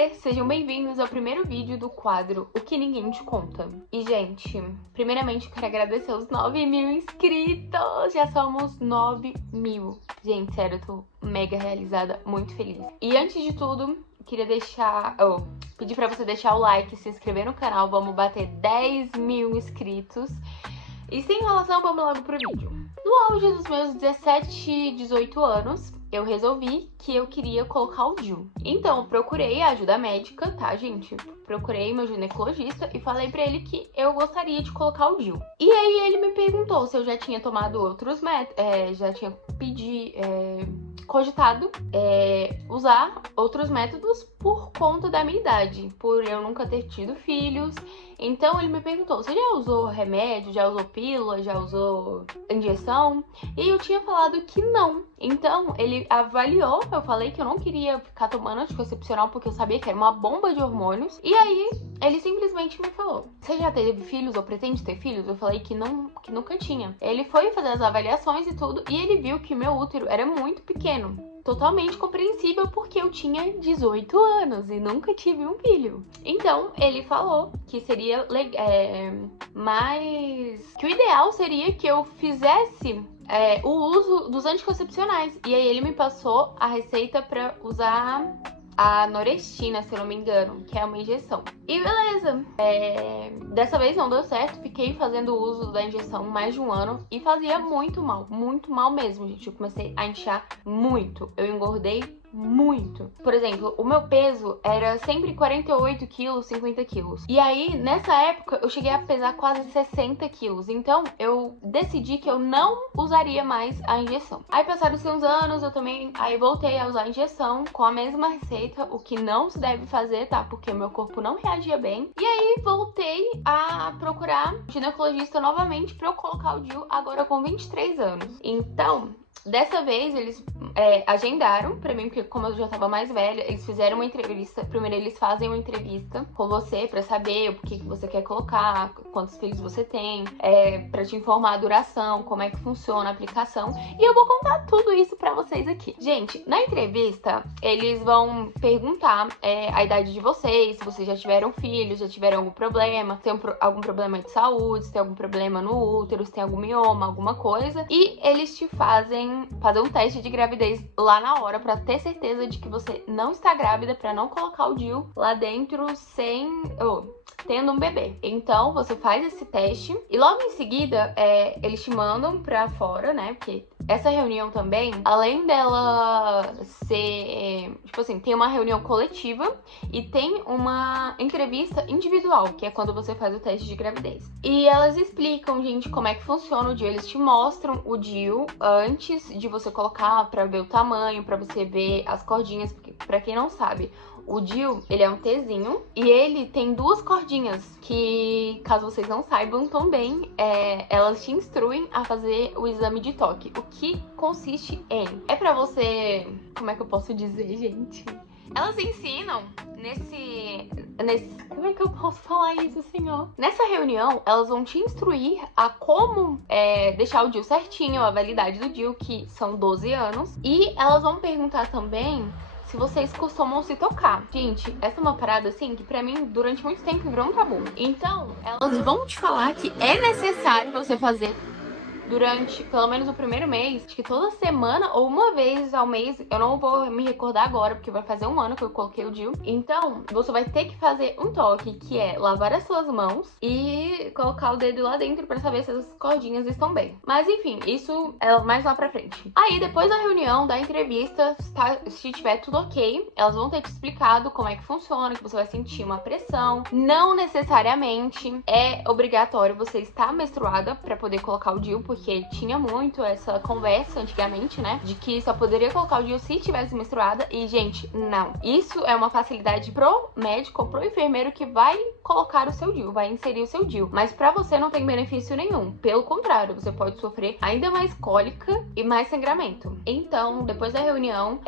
Oiê, sejam bem-vindos ao primeiro vídeo do quadro O Que Ninguém Te Conta. E, gente, primeiramente eu quero agradecer os 9.000 inscritos. Já somos 9.000. Gente, sério, eu tô mega realizada, muito feliz. E antes de tudo, queria pedir pra você deixar o like, se inscrever no canal. Vamos bater 10.000 inscritos. E sem enrolação, vamos logo pro vídeo. No auge dos meus 17, 18 anos, eu resolvi que eu queria colocar o DIU. Então, eu procurei a ajuda médica, tá, gente? Procurei meu ginecologista e falei pra ele que eu gostaria de colocar o DIU. E aí ele me perguntou se eu já tinha tomado outros métodos, já tinha cogitado usar outros métodos por conta da minha idade, por eu nunca ter tido filhos. Então ele me perguntou, você já usou remédio, já usou pílula, já usou injeção? E eu tinha falado que não. Então ele avaliou, eu falei que eu não queria ficar tomando anticoncepcional porque eu sabia que era uma bomba de hormônios. E aí ele simplesmente me falou, você já teve filhos ou pretende ter filhos? Eu falei que não, que nunca tinha. Ele foi fazer as avaliações e tudo, e ele viu que meu útero era muito pequeno. Totalmente compreensível porque eu tinha 18 anos e nunca tive um filho. Então ele falou que seria que o ideal seria que eu fizesse o uso dos anticoncepcionais. E aí ele me passou a receita pra usar a Norestina, se eu não me engano, que é uma injeção. E beleza, dessa vez não deu certo, fiquei fazendo uso da injeção mais de um ano e fazia muito mal mesmo, gente. Eu comecei a inchar muito, eu engordei muito. Por exemplo, o meu peso era sempre 48 quilos, 50 quilos. E aí, nessa época, eu cheguei a pesar quase 60 quilos. Então, eu decidi que eu não usaria mais a injeção. Aí, passaram-se uns anos, aí voltei a usar a injeção com a mesma receita, o que não se deve fazer, tá? Porque o meu corpo não reagia bem. E aí, voltei a procurar ginecologista novamente pra eu colocar o DIU agora com 23 anos. Então, dessa vez, eles agendaram pra mim, porque como eu já tava mais velha, eles fizeram uma entrevista. Primeiro eles fazem uma entrevista com você pra saber o que você quer colocar, quantos filhos você tem, pra te informar a duração, como é que funciona a aplicação. E eu vou contar tudo isso pra vocês aqui. Gente, na entrevista, eles vão perguntar a idade de vocês, se vocês já tiveram filhos, já tiveram algum problema, se tem algum problema de saúde, se tem algum problema no útero, se tem algum mioma, alguma coisa. E eles te fazem um teste de gravidez lá na hora pra ter certeza de que você não está grávida, pra não colocar o DIU lá dentro tendo um bebê. Então você faz esse teste e logo em seguida eles te mandam pra fora, né? Porque essa reunião também, além dela ser, tipo assim, tem uma reunião coletiva e tem uma entrevista individual, que é quando você faz o teste de gravidez. E elas explicam, gente, como é que funciona o DIU. Eles te mostram o DIU antes de você colocar, pra ver o tamanho, pra você ver as cordinhas, porque pra quem não sabe, o DIU, ele é um Tzinho e ele tem duas cordinhas que, caso vocês não saibam também, elas te instruem a fazer o exame de toque. O que consiste é pra você... Como é que eu posso dizer, gente? Elas ensinam como é que eu posso falar isso, senhor? Nessa reunião, elas vão te instruir a como deixar o DIU certinho, a validade do DIU, que são 12 anos. E elas vão perguntar também se vocês costumam se tocar. Gente, essa é uma parada, assim, que pra mim, durante muito tempo, virou um tabu. Então, elas vão te falar que é necessário você fazer durante, pelo menos, o primeiro mês, acho que toda semana ou uma vez ao mês. Eu não vou me recordar agora, porque vai fazer um ano que eu coloquei o DIU. Então, você vai ter que fazer um toque, que é lavar as suas mãos e colocar o dedo lá dentro pra saber se as cordinhas estão bem. Mas, enfim, isso é mais lá pra frente. Aí, depois da reunião, da entrevista, se tiver tudo ok, elas vão ter te explicado como é que funciona, que você vai sentir uma pressão. Não necessariamente é obrigatório você estar menstruada pra poder colocar o DIU, porque tinha muito essa conversa antigamente, né? De que só poderia colocar o DIU se tivesse menstruada. E, gente, não. Isso é uma facilidade pro médico ou pro enfermeiro que vai colocar o seu DIU, vai inserir o seu DIU. Mas pra você não tem benefício nenhum. Pelo contrário, você pode sofrer ainda mais cólica e mais sangramento. Então, depois da reunião,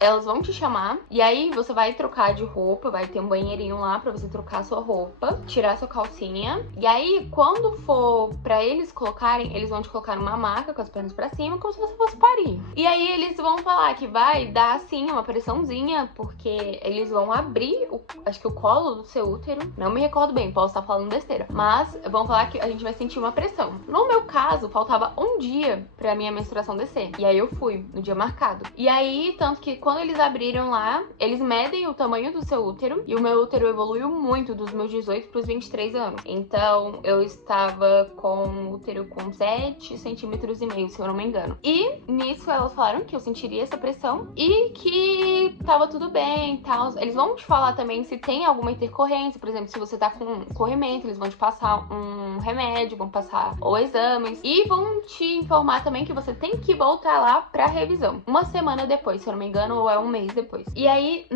elas vão te chamar e aí você vai trocar de roupa, vai ter um banheirinho lá pra você trocar sua roupa, tirar sua calcinha. E aí, quando for pra eles colocarem, eles vão te colocar numa maca com as pernas pra cima, como se você fosse parir. E aí eles vão falar que vai dar, assim, uma pressãozinha, porque eles vão abrir, acho que o colo do seu útero. Não me recordo bem, posso estar falando besteira. Mas vão falar que a gente vai sentir uma pressão. No meu caso, faltava um dia pra minha menstruação descer. E aí eu fui, no dia marcado. E aí, tanto que quando eles abriram lá, eles medem o tamanho do seu útero. E o meu útero evoluiu muito dos meus 18 pros 23 anos. Então, eu estava com o útero com 7,5 centímetros, se eu não me engano. E nisso elas falaram que eu sentiria essa pressão e que tava tudo bem e tal. Eles vão te falar também se tem alguma intercorrência, por exemplo, se você tá com corrimento, eles vão te passar um remédio, vão passar ou exames e vão te informar também que você tem que voltar lá pra revisão. Uma semana depois, se eu não me engano, ou é um mês depois. E aí,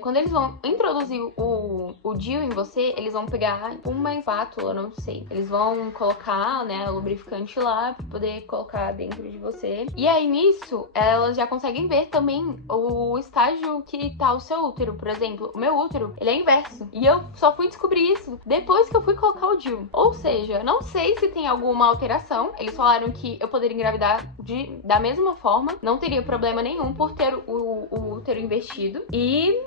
quando eles vão introduzir o DIU em você, eles vão pegar uma espátula, não sei. Eles vão colocar, né, o lubrificante lá pra poder colocar dentro de você. E aí, nisso, elas já conseguem ver também o estágio que tá o seu útero. Por exemplo, o meu útero, ele é inverso. E eu só fui descobrir isso depois que eu fui colocar o DIU. Ou seja, não sei se tem alguma alteração. Eles falaram que eu poderia engravidar da mesma forma. Não teria problema nenhum por ter o útero invertido. E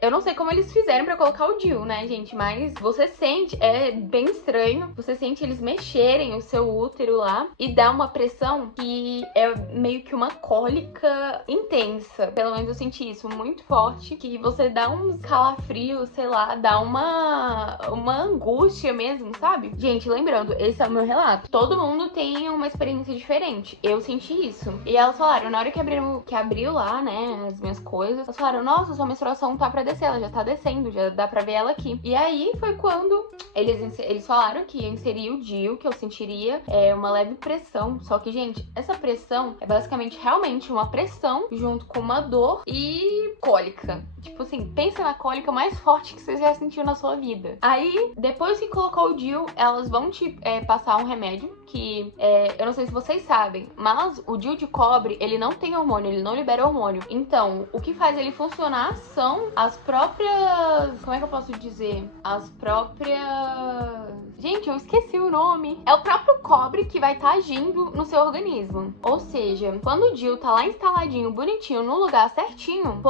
eu não sei como eles fizeram pra colocar o DIU, né, gente? Mas você sente, é bem estranho. Você sente eles mexerem o seu útero lá e dá uma pressão que é meio que uma cólica intensa. Pelo menos eu senti isso muito forte, que você dá uns calafrios, sei lá, dá uma angústia mesmo, sabe? Gente, lembrando, esse é o meu relato. Todo mundo tem uma experiência diferente. Eu senti isso. E elas falaram, na hora que abriu lá, né, as minhas coisas, elas falaram, nossa, sua menstruação tá pra descer, ela já tá descendo, já dá pra ver ela aqui. E aí foi quando eles falaram que ia inserir o DIU, que eu sentiria uma leve pressão. Só que, gente, essa pressão é basicamente realmente uma pressão junto com uma dor e cólica. Tipo assim, pensa na cólica mais forte que você já sentiu na sua vida. Aí, depois que colocou o DIU, elas vão te passar um remédio que, eu não sei se vocês sabem, mas o DIU de cobre, ele não tem hormônio, ele não libera hormônio. Então, o que faz ele funcionar são as próprias... Como é que eu posso dizer? As próprias... Gente, eu esqueci o nome. É o próprio cobre que vai estar agindo no seu organismo. Ou seja, quando o DIU tá lá instaladinho, bonitinho, no lugar certinho,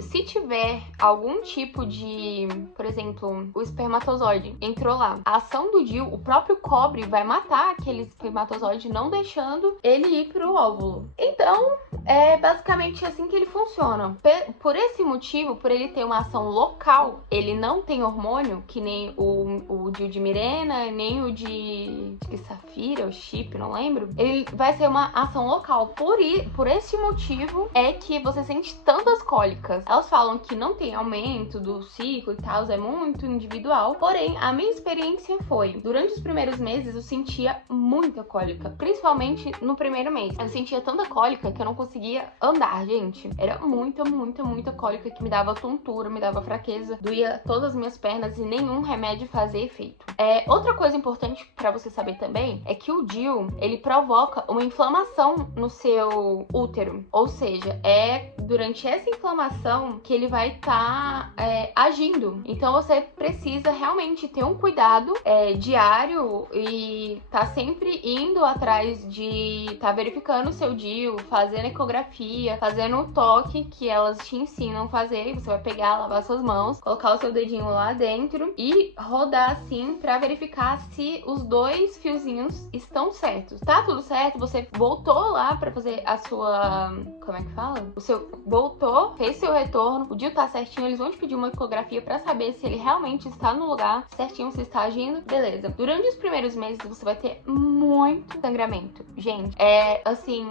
se tiver algum tipo de... Por exemplo, o espermatozoide entrou lá. A ação do DIU, o próprio cobre vai matar aquele espermatozoide, não deixando ele ir pro óvulo. Então, é basicamente assim que ele funciona. Por esse motivo, por ele ter uma ação local, ele não tem hormônio, que nem o DIU de Mirena, nem o de Safira, o Chip, não lembro. Ele vai ser uma ação local. Por esse motivo é que você sente tantas cólicas. Elas falam que não tem aumento do ciclo e tal, é muito individual. Porém, a minha experiência foi, durante os primeiros meses eu sentia muita cólica, principalmente no primeiro mês. Eu sentia tanta cólica que eu não conseguia andar, gente. Era muita cólica que me dava tontura, me dava fraqueza, doía todas as minhas pernas e nenhum remédio fazia efeito. Outra coisa importante pra você saber também é que o DIU, ele provoca uma inflamação no seu útero. Ou seja, é durante essa inflamação que ele vai estar agindo. Então você precisa realmente ter um cuidado diário e tá sempre indo atrás de tá verificando o seu DIU, fazendo ecografia, fazendo o toque que elas te ensinam a fazer. Você vai pegar, lavar suas mãos, colocar o seu dedinho lá dentro e rodar assim pra verificar se os dois fiozinhos estão certos. Tá tudo certo, você voltou lá pra fazer a sua... Como é que fala? Voltou, fez seu retorno, o DIU tá certinho, eles vão te pedir uma ecografia pra saber se ele realmente está no lugar certinho, se está agindo, beleza. Durante os primeiros meses você vai ter muito sangramento. Gente, assim,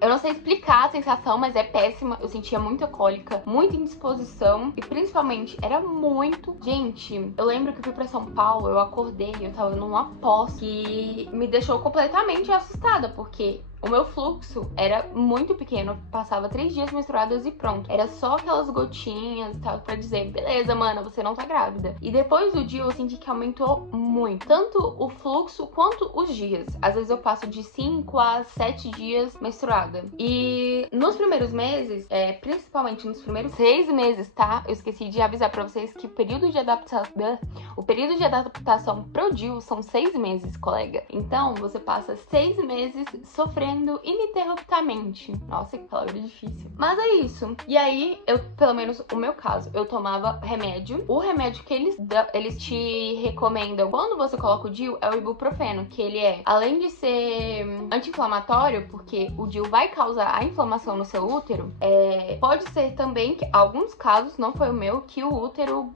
eu não sei explicar a sensação, mas é péssima. Eu sentia muita cólica, muita indisposição e principalmente era muito... Gente, eu lembro que eu fui pra São Paulo, eu acordei, eu tava numa posse que me deixou completamente assustada, porque o meu fluxo era muito pequeno, eu passava 3 dias menstruadas e pronto. Era só aquelas gotinhas e tal, pra dizer, beleza, mana, você não tá grávida. E depois do dia eu senti que aumentou muito, tanto o fluxo quanto os dias. Às vezes eu passo de 5 a 7 dias menstruada. E nos primeiros meses, principalmente nos primeiros 6 meses, tá? Eu esqueci de avisar pra vocês que o período de adaptação pro DIU são 6 meses, colega. Então, você passa 6 meses sofrendo ininterruptamente. Nossa, que palavra difícil. Mas é isso. E aí, pelo menos o meu caso, eu tomava remédio. O remédio que eles te recomendam quando você coloca o DIU é o ibuprofeno, que ele além de ser anti-inflamatório, porque o DIU vai causar a inflamação no seu útero, pode ser também que, alguns casos, não foi o meu, que o útero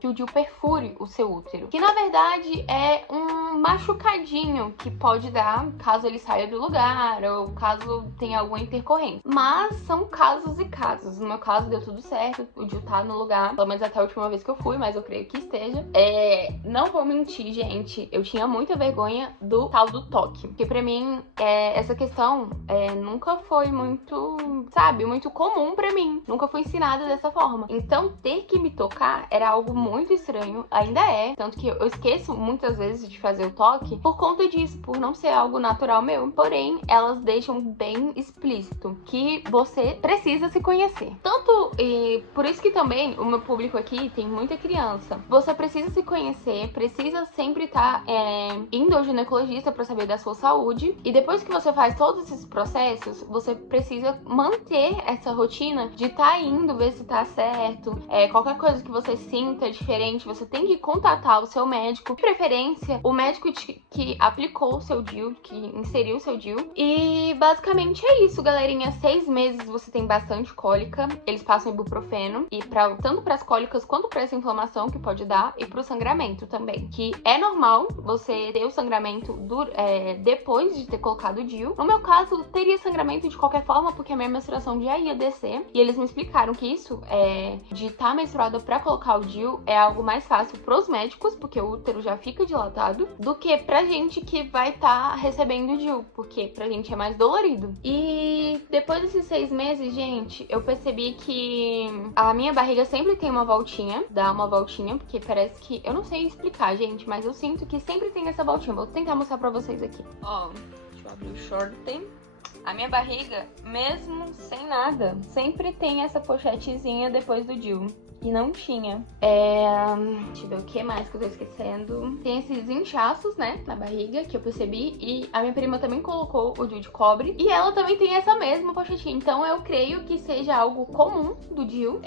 que o DIU perfure o seu útero. Que na verdade é um machucadinho que pode dar caso ele saia do lugar ou caso tenha alguma intercorrência. Mas são casos e casos. No meu caso deu tudo certo, o DIU tá no lugar, pelo menos até a última vez que eu fui, mas eu creio que esteja. Não vou mentir, gente, eu tinha muita vergonha do tal do toque. Porque pra mim, essa questão nunca foi muito, sabe, muito comum pra mim. Nunca fui ensinada dessa forma. Então, ter que me tocar era algo muito estranho, ainda é. Tanto que eu esqueço muitas vezes de fazer o toque por conta disso, por não ser algo natural meu. Porém, elas deixam bem explícito que você precisa se conhecer. Tanto, e por isso que também o meu público aqui tem muita criança. Você precisa se conhecer, precisa sempre estar indo ao ginecologista para saber da sua saúde. E depois que você faz todos esses processos, você precisa manter essa rotina de estar indo ver se tá certo. Qualquer coisa que você sinta diferente, você tem que contatar o seu médico, de preferência o médico que aplicou o seu DIU, que inseriu o seu DIU. E basicamente é isso, galerinha. 6 meses você tem bastante cólica, eles passam ibuprofeno, e tanto para as cólicas quanto para essa inflamação que pode dar, e para o sangramento também, que é normal você ter o sangramento depois de ter colocado o DIU. No meu caso, teria sangramento de qualquer forma, porque a minha menstruação já ia descer, e eles me explicaram que isso de estar menstruada para colocar o DIU é algo mais fácil pros médicos, porque o útero já fica dilatado, do que pra gente que vai estar recebendo o DIU, porque pra gente é mais dolorido. E depois desses 6 meses, gente, eu percebi que a minha barriga sempre tem uma voltinha, dá uma voltinha, porque parece que, eu não sei explicar, gente, mas eu sinto que sempre tem essa voltinha. Vou tentar mostrar pra vocês aqui. Ó, deixa eu abrir o short. A minha barriga, mesmo sem nada, sempre tem essa pochetezinha depois do DIU. E não tinha. Deixa eu ver o que mais que eu tô esquecendo. Tem esses inchaços, né, na barriga, que eu percebi. E a minha prima também colocou o DIU de cobre. E ela também tem essa mesma pochetinha. Então eu creio que seja algo comum do DIU.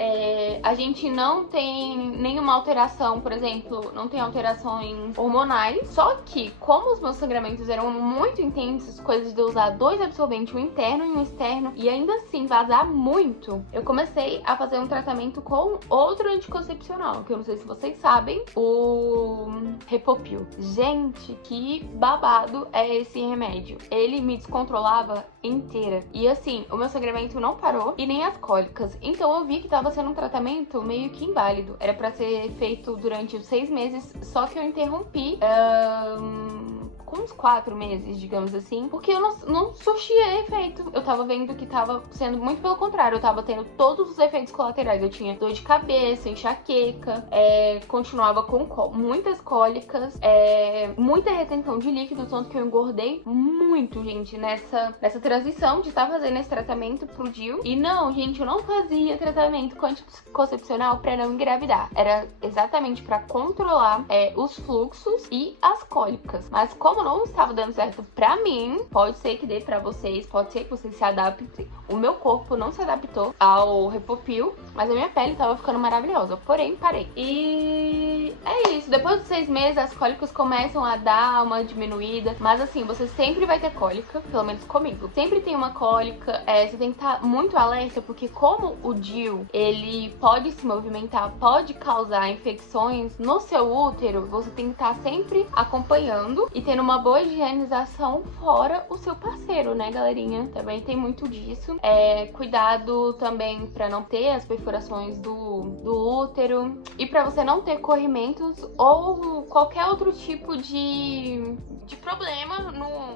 A gente não tem nenhuma alteração, por exemplo, não tem alterações hormonais. Só que, como os meus sangramentos eram muito intensos, coisas de eu usar 2 absorventes, um interno e um externo, e ainda assim vazar muito, eu comecei a fazer um tratamento com outro anticoncepcional, que eu não sei se vocês sabem, o Repopil. Gente, que babado é esse remédio. Ele me descontrolava inteira. E assim, o meu sangramento não parou e nem as cólicas. Então eu vi que tava sendo um tratamento meio que inválido. Era pra ser feito durante os 6 meses, só que eu interrompi com uns 4 meses, digamos assim, porque eu não surtia efeito. Eu tava vendo que tava sendo muito pelo contrário, eu tava tendo todos os efeitos colaterais. Eu tinha dor de cabeça, enxaqueca, continuava com muitas cólicas, muita retenção de líquido, tanto que eu engordei muito, gente, nessa transição de estar fazendo esse tratamento pro DIU. E não, gente, eu não fazia tratamento com anticoncepcional pra não engravidar. Era exatamente pra controlar os fluxos e as cólicas. Mas como não estava dando certo pra mim, pode ser que dê pra vocês, pode ser que vocês se adaptem. O meu corpo não se adaptou ao Repopil, mas a minha pele tava ficando maravilhosa. Porém, parei. E é isso. Depois dos 6 meses, as cólicas começam a dar uma diminuída. Mas assim, você sempre vai ter cólica, pelo menos comigo. Sempre tem uma cólica. Você tem que estar muito alerta, porque como o DIU, ele pode se movimentar, pode causar infecções no seu útero, você tem que estar sempre acompanhando e tendo uma boa higienização fora o seu parceiro, né, galerinha? Também tem muito disso. Cuidado também pra não ter as perfurações do útero e pra você não ter corrimentos ou qualquer outro tipo de de problema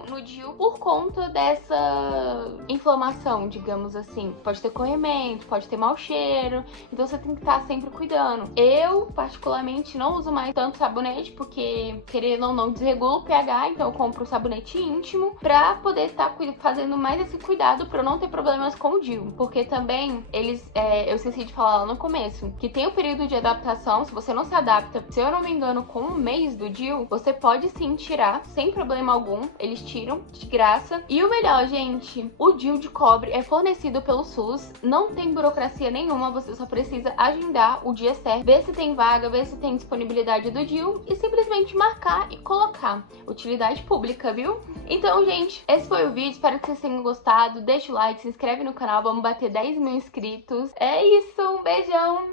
no DIU por conta dessa inflamação, digamos assim. Pode ter corrimento, pode ter mau cheiro, então você tem que estar sempre cuidando. Eu, particularmente, não uso mais tanto sabonete, porque, querendo ou não, desregula o pH, então eu compro sabonete íntimo pra poder estar fazendo mais esse cuidado pra eu não ter problemas com o DIU. Porque também, eu esqueci de falar lá no começo, que tem o período de adaptação. Se você não se adapta, se eu não me engano, com um mês do DIU, você pode sim tirar, sem problema algum. Eles tiram de graça. E o melhor, gente, o DIU de cobre é fornecido pelo SUS, não tem burocracia nenhuma, você só precisa agendar o dia certo, ver se tem vaga, ver se tem disponibilidade do DIU e simplesmente marcar e colocar. Utilidade pública, viu? Então, gente, esse foi o vídeo, espero que vocês tenham gostado. Deixa o like, se inscreve no canal, vamos bater 10 mil inscritos. É isso, um beijão!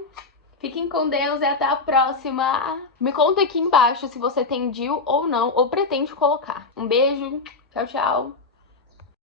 Fiquem com Deus e até a próxima! Me conta aqui embaixo se você tem DIU ou não, ou pretende colocar. Um beijo, tchau, tchau!